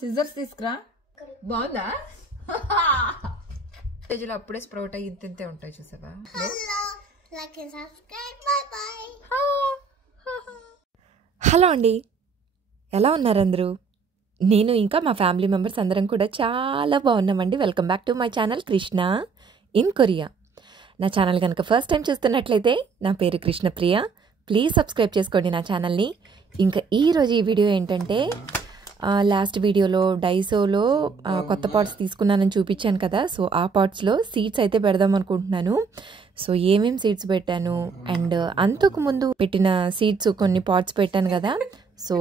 Scissors తీసుకురా. బాగుందా? స్టేజ్లో అప్పుడే స్ప్రౌట్ అయ్యి ఇంతే ఉంటాయి చూసావా. హలో అండి, ఎలా ఉన్నారు అందరూ? నేను ఇంకా మా ఫ్యామిలీ మెంబర్స్ అందరం కూడా చాలా బాగున్నామండి. Welcome back to my channel Krishna in Korea. నా ఛానల్ కనుక ఫస్ట్ టైం చూస్తున్నట్లయితే నా పేరు కృష్ణప్రియ. ప్లీజ్ సబ్స్క్రైబ్ చేసుకోండి నా ఛానల్ని. ఇంకా ఈరోజు ఈ వీడియో ఏంటంటే, లాస్ట్ వీడియోలో డైసోలో కొత్త పాట్స్ తీసుకున్నానని చూపించాను కదా. సో ఆ పాట్స్లో సీడ్స్ అయితే పెడదాం అనుకుంటున్నాను. సో ఏమేం సీడ్స్ పెట్టాను అండ్ అంతకుముందు పెట్టిన సీడ్స్ కొన్ని పాట్స్ పెట్టాను కదా, సో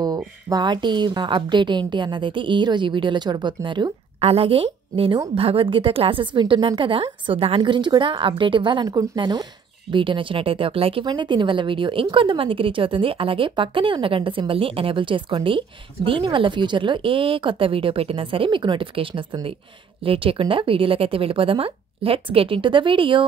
వాటి అప్డేట్ ఏంటి అన్నదైతే ఈరోజు ఈ వీడియోలో చూడబోతున్నారు. అలాగే నేను భగవద్గీత క్లాసెస్ వింటున్నాను కదా, సో దాని గురించి కూడా అప్డేట్ ఇవ్వాలనుకుంటున్నాను. వీడియో నచ్చినట్టయితే ఒక లైక్ ఇవ్వండి. దీనివల్ల వీడియో ఇంకొంతమందికి రీచ్ అవుతుంది. అలాగే పక్కనే ఉన్న గంట సింబల్ని ఎనేబుల్ చేసుకోండి. దీనివల్ల ఫ్యూచర్లో ఏ కొత్త వీడియో పెట్టినా సరే మీకు నోటిఫికేషన్ వస్తుంది. లేట్ చేయకుండా వీడియోలోకి అయితే వెళ్ళిపోదామా? Let's get in to the video.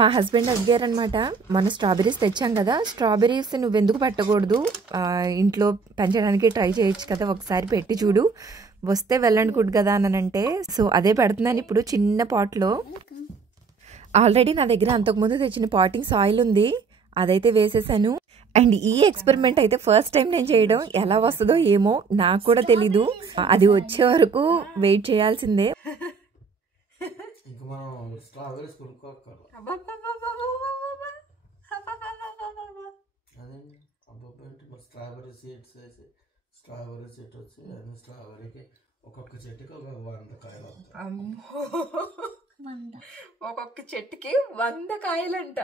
మా హస్బెండ్ అడిగారనమాట, మన స్ట్రాబెర్రీస్ తెచ్చాం కదా, స్ట్రాబెర్రీస్ నువ్వెందుకు పెట్టకూడదు, ఇంట్లో పెంచడానికి ట్రై చేయొచ్చు కదా, ఒకసారి పెట్టి చూడు, వస్తే వెళ్ళండి కుడ్ కదా అని అంటే, సో అదే పెడుతున్నాను ఇప్పుడు చిన్న పాట్లో. ఆల్రెడీ నా దగ్గర అంతకుముందు తెచ్చిన పాటింగ్ సాయిల్ ఉంది, అదైతే వేసేసాను. అండ్ ఈ ఎక్స్పెరిమెంట్ అయితే ఫస్ట్ టైం నేను చేయడం. ఎలా వస్తుందో ఏమో నాకు కూడా తెలీదు. అది వచ్చే వరకు వెయిట్ చేయాల్సిందే. స్ట్రాబెర్రీ సీడ్స్ వేసి స్ట్రాబెర్రీ చెట్టు వచ్చి అన్ని స్ట్రాబెర్రీకి ఒక్కొక్క చెట్టుకి ఒక 100 కాయలు. ఒక్కొక్క చెట్టుకి 100 కాయలంట.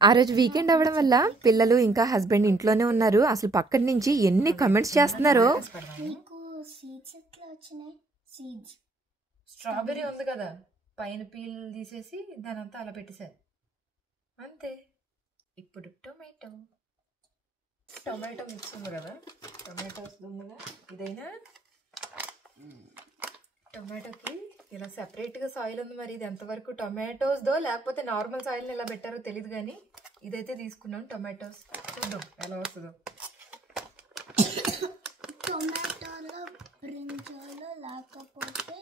ఆ రోజు వీకెండ్ అవ్వడం వల్ల పిల్లలు ఇంకా హస్బెండ్ ఇంట్లోనే ఉన్నారు. అసలు పక్కన నుంచి ఎన్ని కమెంట్స్ చేస్తున్నారో. స్ట్రాబెర్రీ ఉంది కదా, పైన పీల్ తీసేసి దాని అంతా అలా పెట్టేశారు అంతే. ఇప్పుడు టొమాటో మిక్స్ ఉంది కదా, టొమాటోస్ ఉందిగా, ఇదైనా టొమాటోకి ఇలా సెపరేట్గా సాయిల్ ఉంది. మరి ఇది ఎంతవరకు టొమాటోస్దో లేకపోతే నార్మల్ సాయిల్ని ఎలా పెట్టారో తెలియదు, కానీ ఇదైతే తీసుకున్నాం టొమాటోస్. చూద్దాం ఎలా వస్తుందో. టొమాటోలో బ్రింజాలో లేకపోతే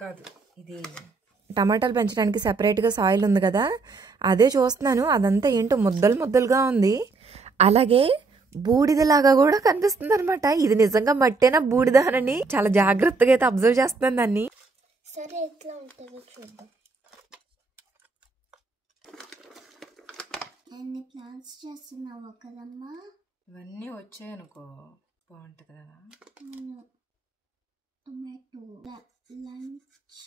కాదు ఇది టమాటాలు పెంచడానికి సెపరేట్గా సాయిల్ ఉంది కదా, అదే చూస్తున్నాను. అదంతా ఏంటో ముద్దలు ముద్దలుగా ఉంది. అలాగే బూడిదలాగా కూడా కనిపిస్తుంది అనమాట. ఇది నిజంగా మట్టేనా బూడిద అని చాలా జాగ్రత్తగా అయితే అబ్జర్వ్ చేస్తున్నాను దాన్ని. సరే ఎట్లా ఉంటుందో చూద్దాం. ఎన్ని ప్లాన్స్ చేస్తున్నావు కదమ్మా? ఇవన్నీ వచ్చాయనుకో బాగుంటుంది కదా. టొమాటో లంచ్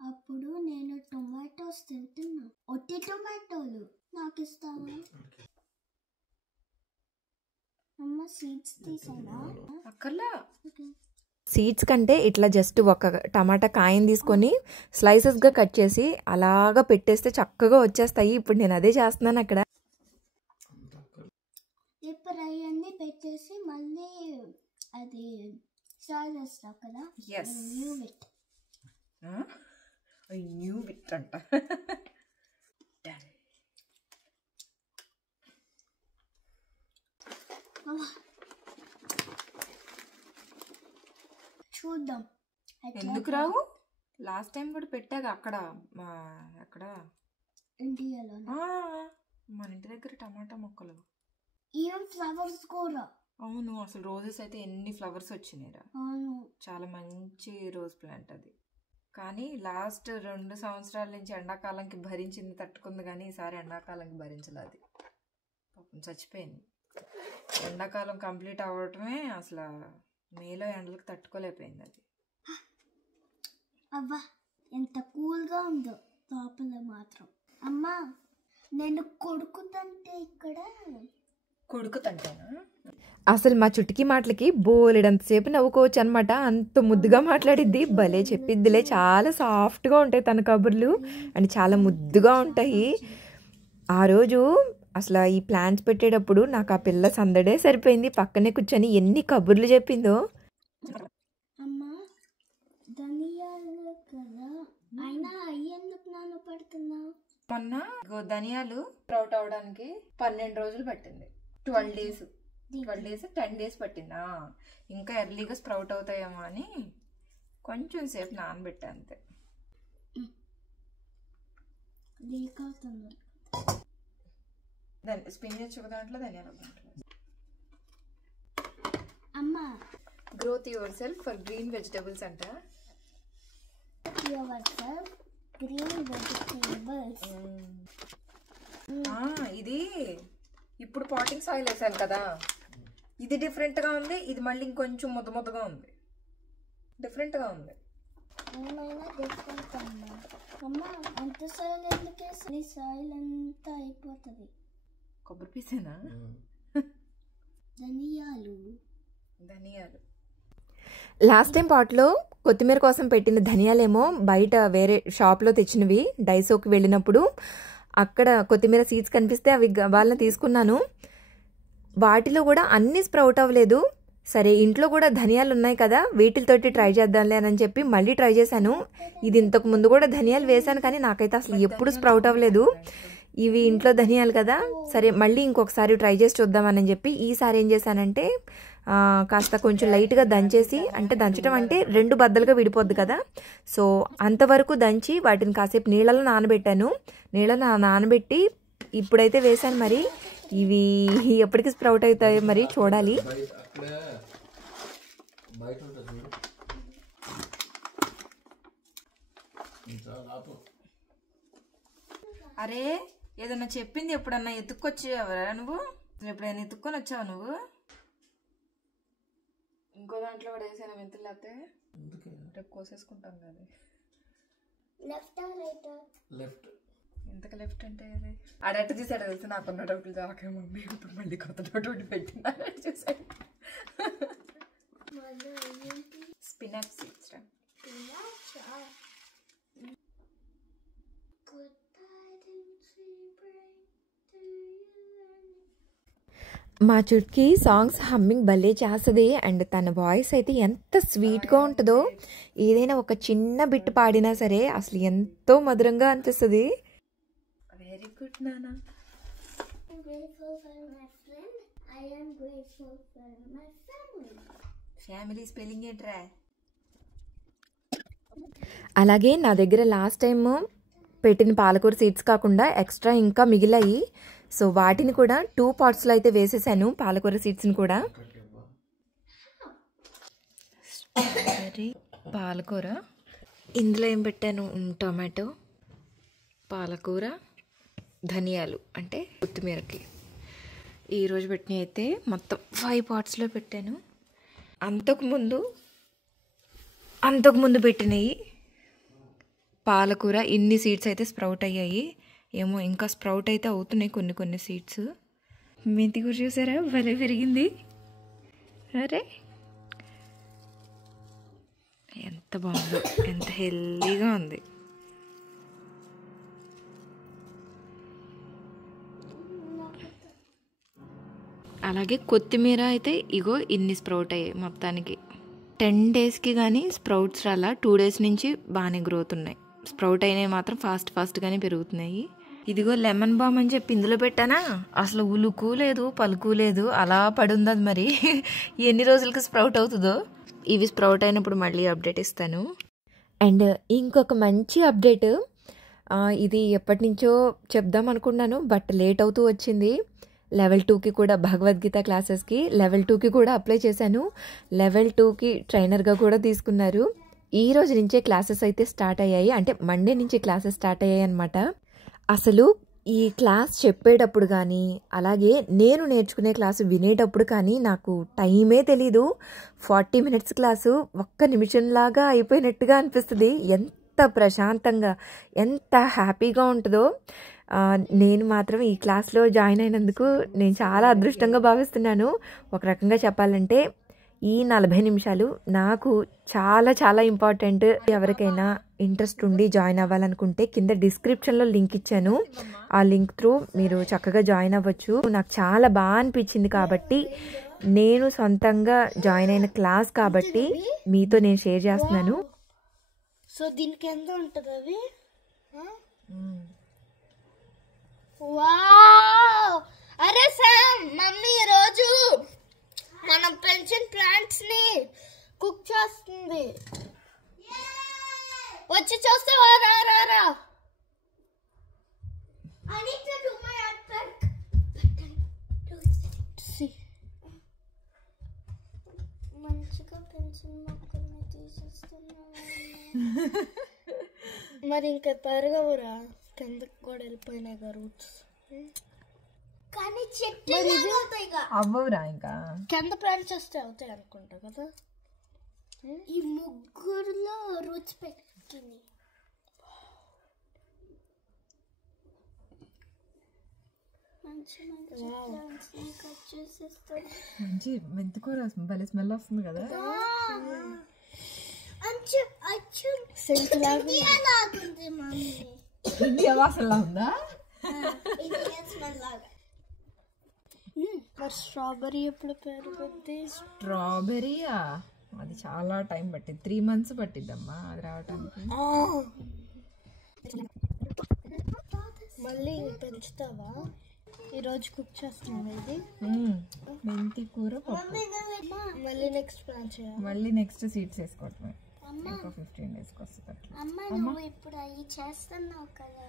అప్పుడు నేను టొమాటోస్ తింటున్నా. ఒట్టి టొమాటోలు నాకు ఇస్తావా అమ్మ? సీడ్స్ తీసానా? అక్కర్లా. సీడ్స్ కంటే ఇట్లా జస్ట్ ఒక టమాటా కాయని తీసుకొని స్లైసెస్గా కట్ చేసి అలాగా పెట్టేస్తే చక్కగా వచ్చేస్తాయి. ఇప్పుడు నేను అదే చేస్తున్నాను అక్కడ. ఇప్పుడు అవన్నీ పెట్టేసి మళ్ళీ అది సాయిల్ వేస్తావు కదా. న్యూ విట్ అంట. చూద్దాం. ఎందుకు రావు? లాస్ట్ టైం కూడా పెట్టాక అక్కడ అక్కడ ఇండియాలో మన ఇంటి దగ్గర టమాటా మొక్కలు, ఈవెన్ ఫ్లవర్స్ కూడా. అవును, అసలు రోజెస్ అయితే ఎన్ని ఫ్లవర్స్ వచ్చినాయిరా. అవును, చాలా మంచి రోజ్ ప్లాంట్ అది. కానీ లాస్ట్ 2 సంవత్సరాల నుంచి ఎండాకాలంకి భరించింది తట్టుకుంది, కానీ ఈసారి ఎండాకాలంకి భరించలేదు. అది పాపం చచ్చిపోయింది. ఎండాకాలం కంప్లీట్ అవ్వటమే అసలు మేలో ఎండలకు తట్టుకోలేకపోయింది అది. అవ్వా ఎంత కూల్గా ఉందో లోపల మాత్రం. అమ్మా నేను కొడుకుతంటే ఇక్కడ కొడుకుతంటానా? అసలు మా చుట్టుకి మాటలకి బోలెడంతసేపు నవ్వుకోవచ్చు అనమాట. అంత ముద్దుగా మాట్లాడిద్ది, భలే చెప్పిద్దిలే. చాలా సాఫ్ట్గా ఉంటాయి తన కబుర్లు అండ్ చాలా ముద్దుగా ఉంటాయి. ఆ రోజు అసలు ఈ ప్లాన్స్ పెట్టేటప్పుడు నాకు ఆ పిల్ల సందడే సరిపోయింది. పక్కనే కూర్చొని ఎన్ని కబుర్లు చెప్పిందో. అమ్మా ధనియాలు కదా అయినా అయ్యేందుకు నానబెడుతున్నావు? మొన్న ధనియాలు స్ప్రౌట్ అవడానికి 12 రోజులు పట్టింది. 12 డేస్ 10 డేస్ పట్టిందా. ఇంకా ఎర్లీగా స్ప్రౌట్ అవుతాయేమో అని కొంచెం సేపు నానబెట్టా అంతే. లీక్ అవుతుంది. స్పినిచ్ ఒక దాంట్లో, ధనియాలు ఒక దాంట్లో. అమ్మా growth yourself for green vegetables అంట. Green vegetables. ఇది ఇప్పుడు పాటింగ్ సాయిల్ వేసాను కదా, ఇది డిఫరెంట్గా ఉంది. ఇది మళ్ళీ ఇంకొంచెం ముద్దగా ఉంది, డిఫరెంట్గా ఉంది. ఏమైనా డిఫరెంట్ అమ్మా. అమ్మా అంత సాయిల్ ఎందుకు వేసి సాయిల్ అంతా అయిపోతుంది. కొబ్బరి పీసేనా? ధనియాలు లాస్ట్ టైం పాట్లో కొత్తిమీర కోసం పెట్టిన ధనియాలేమో బయట వేరే షాప్లో తెచ్చినవి. డైసోకి వెళ్ళినప్పుడు అక్కడ కొత్తిమీర సీడ్స్ కనిపిస్తే అవి వాళ్ళని తీసుకున్నాను. వాటిలో కూడా అన్నీ స్ప్రౌట్ అవ్వలేదు. సరే ఇంట్లో కూడా ధనియాలు ఉన్నాయి కదా, వీటితోటి ట్రై చేద్దాంలే అని చెప్పి మళ్ళీ ట్రై చేశాను. ఇది ఇంతకు ముందు కూడా ధనియాలు వేశాను కానీ నాకైతే అసలు ఎప్పుడు స్ప్రౌట్ అవ్వలేదు. ఇవి ఇంట్లో ధనియాలు కదా, సరే మళ్ళీ ఇంకొకసారి ట్రై చేసి చూద్దామని చెప్పి ఈసారి ఏం చేశానంటే కాస్త కొంచెం లైట్గా దంచేసి, అంటే దంచడం అంటే 2 బద్దలుగా విడిపోద్ది కదా, సో అంతవరకు దంచి వాటిని కాసేపు నీళ్ళలో నానబెట్టాను. నీళ్ళలో నానబెట్టి ఇప్పుడైతే వేశాను. మరి ఇవి ఎప్పటికి స్ప్రౌట్ అవుతాయో మరి చూడాలి. అరే ఏదన్నా చెప్పింది ఎప్పుడన్నా ఎత్తుక్కొచ్చావా నువ్వు? ఎప్పుడైనా ఎత్తుక్కొని వచ్చావు నువ్వు? ఇంకో దాంట్లో కూడా వేసాను మెంతులు, లేకపోతే రేపు కోసేసుకుంటాం కదా. లెఫ్ట్ ఇంతకు లెఫ్ట్ అంటే ఆడట్టు చూసాడు తెలుసు. నాకున్న డబ్బులు చాలకే మమ్మీ ఇప్పుడు మళ్ళీ కొత్త డబ్బు పెట్టింది చూసాడు. స్పినాచ్ సీడ్స్ రా. మా చుట్కి సాంగ్స్ హమ్మింగ్ భలే చేస్తుంది. అండ్ తన వాయిస్ అయితే ఎంత స్వీట్గా ఉంటుందో, ఏదైనా ఒక చిన్న బిట్ పాడినా సరే అసలు ఎంతో మధురంగా అనిపిస్తుంది. వెరీ గుడ్ నానా. ఫ్యామిలీ స్పెల్లింగ్ ఏంట్రా? అలాగే నా దగ్గర లాస్ట్ టైం పెట్టిన పాలకూర సీడ్స్ కాకుండా ఎక్స్ట్రా ఇంకా మిగిలాయి. సో వాటిని కూడా 2 పార్ట్స్లో అయితే వేసేసాను, పాలకూర సీడ్స్ని కూడా. పాలకూర ఇందులో ఏం పెట్టాను, టొమాటో, పాలకూర, ధనియాలు అంటే కొత్తిమీరకి. ఈరోజు పెట్టినవి అయితే మొత్తం 5 పార్ట్స్లో పెట్టాను. అంతకుముందు పెట్టినవి పాలకూర ఇన్ని సీడ్స్ అయితే స్ప్రౌట్ అయ్యాయి. ఏమో ఇంకా స్ప్రౌట్ అయితే అవుతున్నాయి కొన్ని సీడ్స్. మెంతి కూర చూసారా భలే పెరిగింది. అరే ఎంత బాగుందో, ఎంత హెల్దీగా ఉంది. అలాగే కొత్తిమీర అయితే ఇగో ఇన్ని స్ప్రౌట్ అయ్యాయి మొత్తానికి. 10 డేస్కి కానీ స్ప్రౌట్స్ రాలా. 2 డేస్ నుంచి బాగానే గ్రోత్ ఉన్నాయి. స్ప్రౌట్ అయినవి మాత్రం ఫాస్ట్గానే పెరుగుతున్నాయి. ఇదిగో లెమన్ బామ్ అని చెప్పి ఇందులో పెట్టానా, అసలు ఉలుకు లేదు పలుకు లేదు, అలా పడుంది. అది మరి ఎన్ని రోజులకి స్ప్రౌట్ అవుతుందో. ఇవి స్ప్రౌట్ అయినప్పుడు మళ్ళీ అప్డేట్ ఇస్తాను. అండ్ ఇంకొక మంచి అప్డేట్, ఇది ఎప్పటి నుంచో చెప్దాం అనుకున్నాను బట్ లేట్ అవుతూ వచ్చింది. లెవెల్ 2కి కూడా భగవద్గీత క్లాసెస్కి లెవెల్ 2కి కూడా అప్లై చేశాను. లెవెల్ 2కి ట్రైనర్గా కూడా తీసుకున్నారు. ఈ రోజు నుంచే క్లాసెస్ అయితే స్టార్ట్ అయ్యాయి, అంటే మండే నుంచి క్లాసెస్ స్టార్ట్ అయ్యాయి అన్నమాట. అసలు ఈ క్లాస్ చెప్పేటప్పుడు కానీ అలాగే నేను నేర్చుకునే క్లాసు వినేటప్పుడు కానీ నాకు టైమే తెలీదు. 40 మినిట్స్ క్లాసు 1 నిమిషంలాగా అయిపోయినట్టుగా అనిపిస్తుంది. ఎంత ప్రశాంతంగా ఎంత హ్యాపీగా ఉంటుందో. నేను మాత్రం ఈ క్లాస్లో జాయిన్ అయినందుకు నేను చాలా అదృష్టంగా భావిస్తున్నాను. ఒక రకంగా చెప్పాలంటే ఈ 40 నిమిషాలు నాకు చాలా చాలా ఇంపార్టెంట్. ఎవరికైనా ఇంట్రెస్ట్ ఉండి జాయిన్ అవ్వాలనుకుంటే కింద డిస్క్రిప్షన్లో లింక్ ఇచ్చాను. ఆ లింక్ త్రూ మీరు చక్కగా జాయిన్ అవ్వచ్చు. నాకు చాలా బాగా అనిపించింది కాబట్టి నేను సొంతంగా జాయిన్ అయిన క్లాస్ కాబట్టి మీతో నేను షేర్ చేస్తున్నాను. సో దీనికి ఎంత ఉంటుంది అవి? వావ్! అరే సామ్, మమ్మీ ఈరోజు మనం పెంచిన ప్లాంట్స్ ని కుక్ చేస్తుంది. వచ్చి చూస్తావా? రా రా రా. I need to do my artwork. మంచిగా పెన్సిల్ మొక్కల్ని తీసేస్తున్నాను. మరి ఇంకా తరగవురా, కిందకి కూడా వెళ్ళిపోయినాయి రూట్స్. కానీ చెట్టు అవ్వవురా ఇంకా కింద ప్లాంట్ చేస్తే అవుతాయి అనుకుంటా కదా. ఈ ముగ్గురులో రూట్స్ పెట్టింది. మంచి మెంతికూర భలే స్మెల్ వస్తుంది కదా. ఇండియా వాసనలా ఉందా? మరి స్ట్రాబెర్రీ ఎప్పుడు పెరుగుద్ది? స్ట్రాబెర్రీయా? అది చాలా టైం పట్టింది, 3 months పట్టిద్దమ్మా అది రావటానికి. మళ్ళీ పెంచుతావా? ఈరోజు కుక్ చేస్తున్నాను ఇది. మెంతి కూర పప్పు. మళ్ళీ నెక్స్ట్ ప్లాన్ చేయాలి. మళ్ళీ నెక్స్ట్ సీడ్స్ వేసుకోవటమే. ఒక 15 daysకి వస్తుంది అట్లా. అమ్మ నువ్వు ఇప్పుడు అవి చేస్తున్నావు కదా,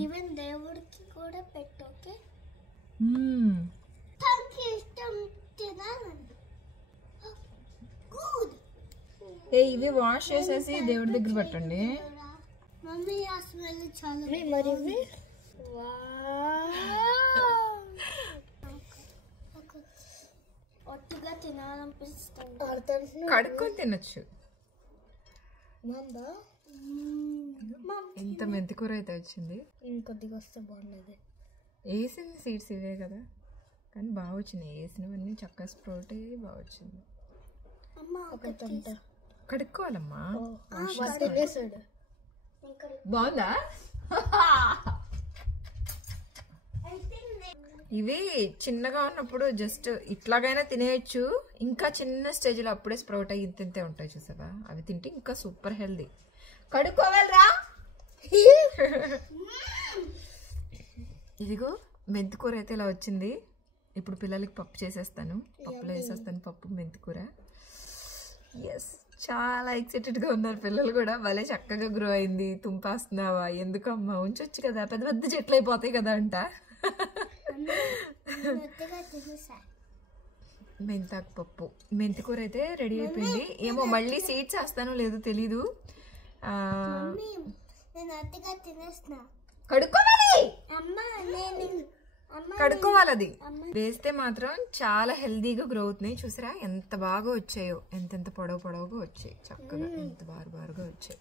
ఈవెన్ దేవుడికి కూడా పెట్టు. ఓకే, ఇష్టం తినాలండి. ఇవి వాష్ చేసేసి దేవుడి దగ్గర పెట్టండి. మమ్మీ ఆ స్మెల్ చాలా. మరి ఇవి ఒట్టిగా తినాలనిపిస్తుంది. కడుక్కొని తినొచ్చు. ఇంత మెంతి కూర అయితే వచ్చింది. ఇంకొద్దిగా వస్తే బాగుండేది. వేసిన సీడ్స్ ఇవే కదా, కానీ బాగా వచ్చినాయి. వేసినవన్నీ చక్కగా స్ప్రౌట్ బాగా వచ్చింది. కడుక్కోవాలమ్మా. బాగుందా? ఇవి చిన్నగా ఉన్నప్పుడు జస్ట్ ఇట్లాగైనా తినేయచ్చు. ఇంకా చిన్న స్టేజ్లో అప్పుడే స్ప్రౌట్ అయ్యి తింటే ఉంటాయి చూసావా, అవి తింటే ఇంకా సూపర్ హెల్దీ. కడుక్కోవాలరా. ఇదిగో మెంతికూర అయితే ఇలా వచ్చింది. ఇప్పుడు పిల్లలకి పప్పు చేసేస్తాను. పప్పులో వేసేస్తాను పప్పు మెంతికూర. ఎస్, చాలా ఎక్సైటెడ్గా ఉన్నారు పిల్లలు కూడా. భలే చక్కగా గ్రో అయింది. తుంపేస్తున్నావా? ఎందుకమ్మా, ఉంచొచ్చు కదా, పెద్ద పెద్ద చెట్లు అయిపోతాయి కదా అంట. మెంతాకు పప్పు, మెంతికూర అయితే రెడీ అయిపోయింది. ఏమో మళ్ళీ సీడ్స్ వేస్తానో లేదో తెలీదు. కడుక్కోవాలి. అది వేస్తే మాత్రం చాలా హెల్దీగా గ్రో అవుతున్నాయి. చూసారా ఎంత బాగా వచ్చాయో, ఎంతెంత పొడవుగా వచ్చాయి, చక్కగా ఎంత బారుగా వచ్చాయి.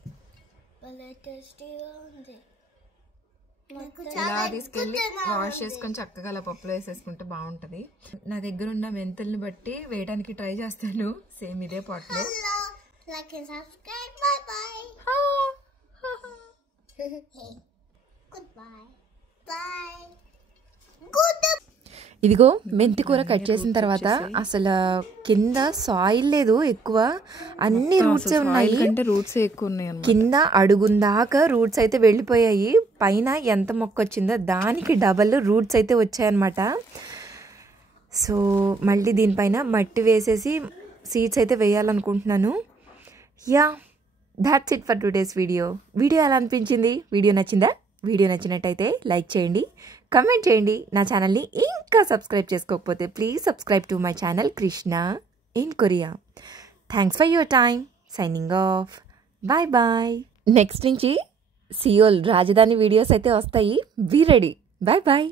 ఇలా తీసుకెళ్ళి వాష్ చేసుకొని చక్కగా అలా పప్పులో వేసేసుకుంటే బాగుంటది. నా దగ్గర ఉన్న మెంతుల్ని బట్టి వేయడానికి ట్రై చేస్తాను సేమ్ ఇదే పాట్లో. ఇదిగో మెంతి కూర కట్ చేసిన తర్వాత అసలు కింద సాయిల్ లేదు ఎక్కువ, అన్ని రూట్సే ఉన్నాయి. రూట్స్ ఎక్కువ ఉన్నాయి. కింద అడుగుందాకా రూట్స్ అయితే వెళ్ళిపోయాయి. పైన ఎంత మొక్క వచ్చిందో దానికి డబల్ రూట్స్ అయితే వచ్చాయన్నమాట. సో మళ్ళీ దీనిపైన మట్టి వేసేసి సీడ్స్ అయితే వేయాలనుకుంటున్నాను. Yeah, that's it for today's video. Video ఎలా అనిపించింది? వీడియో నచ్చిందా? వీడియో నచ్చినట్టయితే లైక్ చేయండి, కమెంట్ చేయండి. నా ఛానల్ని ఇంకా సబ్స్క్రైబ్ చేసుకోకపోతే please subscribe to my channel Krishna in Korea. Thanks for your time. Signing off. Bye bye. Next నుంచి సియోల్ రాజధాని వీడియోస్ అయితే వస్తాయి. Be ready. Bye bye.